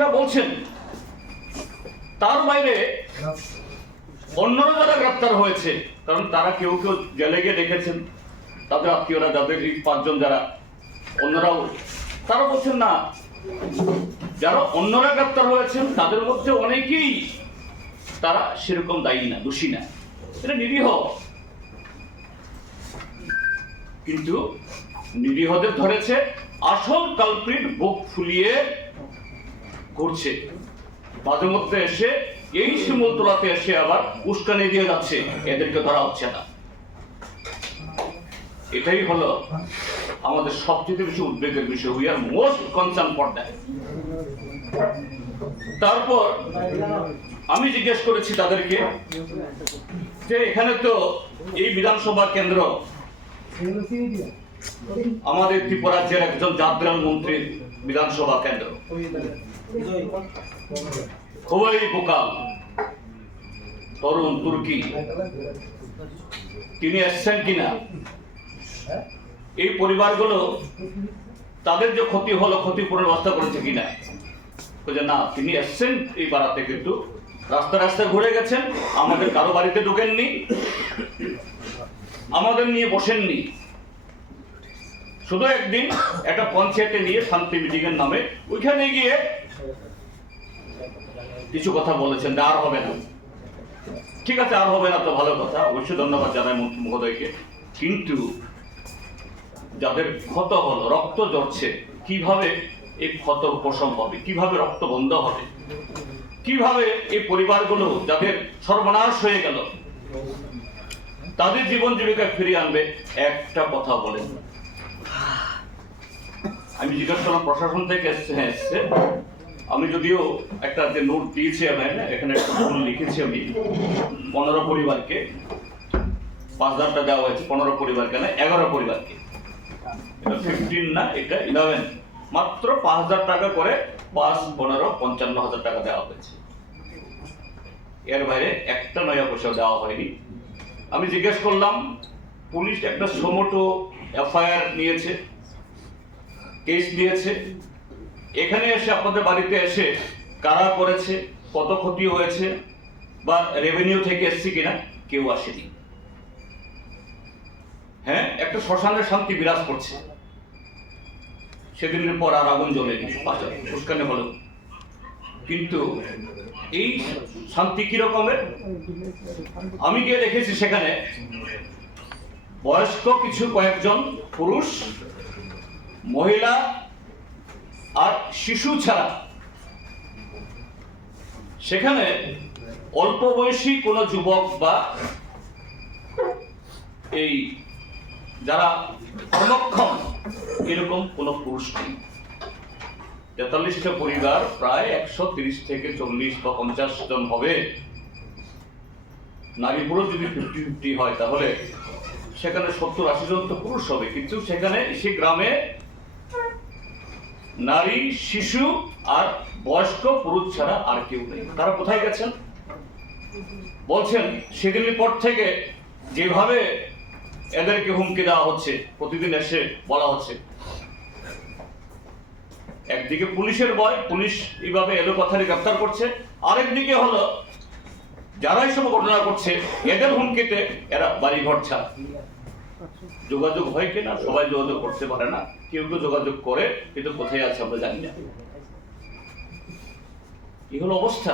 তিনিরা বলছেন তার বাইরে অন্যরা যারা গ্রেপ্তার হয়েছে, কারণ তারা কেউ কেউ জেলে গিয়ে দেখেছেন তাদের আত্মীয়রা, যাদের এই 5 জন যারা অন্যরাও, তারা বলছেন না, যারা অন্যরা গ্রেপ্তার হয়েছেন তাদের মধ্যে অনেকেই তারা সেরকম দায়ী না, দোষী না, এটা নিরীহ। কিন্তু নিরীহদের ধরেছে, আসল কালপ্রিট বুক ফুলিয়ে ঘুরছে, মাঝে মধ্যে এসে এই শিমুলতলাতে এসে আবার উস্কানি দিয়ে যাচ্ছে, এদেরকে ধরা হচ্ছে না। এটাই হলো আমাদের সবচেয়ে বেশি উদ্বেগের বিষয়। We are most concern for that. তারপর আমি জিজ্ঞেস করেছি তাদেরকে যে এখানে তো এই বিধানসভা কেন্দ্র আমাদের ত্রিপুরা রাজ্যের একজন জাতীয় মন্ত্রীর বিধানসভা কেন্দ্র, খুবই বোকাল তরুণ তুর্কি, তিনি এসছেন কিনা, এই পরিবারগুলো তাদের যে ক্ষতি হলো ক্ষতিপূরণ ব্যবস্থা করেছে কিনা, না তিনি এসছেন এই বাড়াতে, কিন্তু রাস্তা রাস্তায় ঘুরে গেছেন, আমাদের কারো বাড়িতে ঢুকেননি, আমাদের নিয়ে বসেননি। শুধু একদিন একটা পঞ্চায়েতে নিয়ে শান্তি মিটিং এর নামে ওইখানে গিয়ে কিছু কথা বলেছেন, আর হবে না। ঠিক আছে, আর হবে না তো ভালো কথা, অবশ্যই ধন্যবাদ জানাই মন্ত্রী মহোদয়কে। কিন্তু যাদের ক্ষত হলো, রক্ত ঝরছে, কিভাবে এই ক্ষত উপশম হবে, কিভাবে রক্ত বন্ধ হবে, কিভাবে এই পরিবারগুলো যাদের সর্বনাশ হয়ে গেল তাদের জীবন জীবিকা ফিরিয়ে আনবে, একটা কথা বলেন। আমি জিজ্ঞাসা করলাম প্রশাসন থেকে এসছে, আমি যদিও একটা যে নোট দিয়েছি, আমি এখানে একটা ভুল লিখেছি, আমি 15 পরিবারকে 5,000 টাকা দেওয়া হয়েছে, 15 পরিবারকে না 11 পরিবারকে, 15 না, এটা 11, মাত্র 5,000 টাকা করে 5, 15, 55,000 টাকা দেওয়া হয়েছে। এর বাইরে একটা নয়া পয়সা দেওয়া হয়নি। আমি জিজ্ঞেস করলাম, পুলিশ একটা সমোটো এফআইআর নিয়েছে, কেস নিয়েছে, এখানে এসে আপনাদের বাড়িতে এসে কারা করেছে, কত ক্ষতি হয়েছে বা রেভিনিউ থেকে এসছে কিনা, কেউ আসেনি। হ্যাঁ, একটা শ্মশানের শান্তি বিরাজ করছে, সেদিনের পর আর আগুন জ্বলেনি, উস্কানি হলো। কিন্তু এই শান্তি কি রকমের, আমি গিয়ে দেখেছি সেখানে বয়স্ক কিছু কয়েকজন পুরুষ, মহিলা আর শিশু ছাড়া সেখানে অল্প বয়সী কোন যুবক বা এই যারা কর্মক্ষম এরকম কোন পুরুষ নেই। 43টা পরিবার, প্রায় 130 থেকে 40 বা 50 জন হবে। নারী পুরুষ যদি 50-50 হয় তাহলে সেখানে 70-80 জন তো পুরুষ হবে, কিন্তু সেখানে সে গ্রামে নারী, শিশু আর বয়স্ক পুরুষ ছাড়া আর কেউ নেই। তারা কোথায় গেছেন? বলছেন সেদিনের পর থেকে যেভাবে এদেরকে হুমকি দেওয়া হচ্ছে, প্রতিদিন এসে বলা হচ্ছে, একদিকে পুলিশের ভয়, পুলিশ এইভাবে এলো কথাটি গ্রেপ্তার করছে, আরেকদিকে হলো যারা এইসব ঘটনা করছে এদের হুমকিতে এরা বাড়িঘর ছাড়। যোগাযোগ হয় কিনা, সবাই যোগাযোগ করতে পারে না, কেউ কেউ যোগাযোগ করে, কিন্তু কোথায় আছে আমরা জানি না। এই হলো অবস্থা।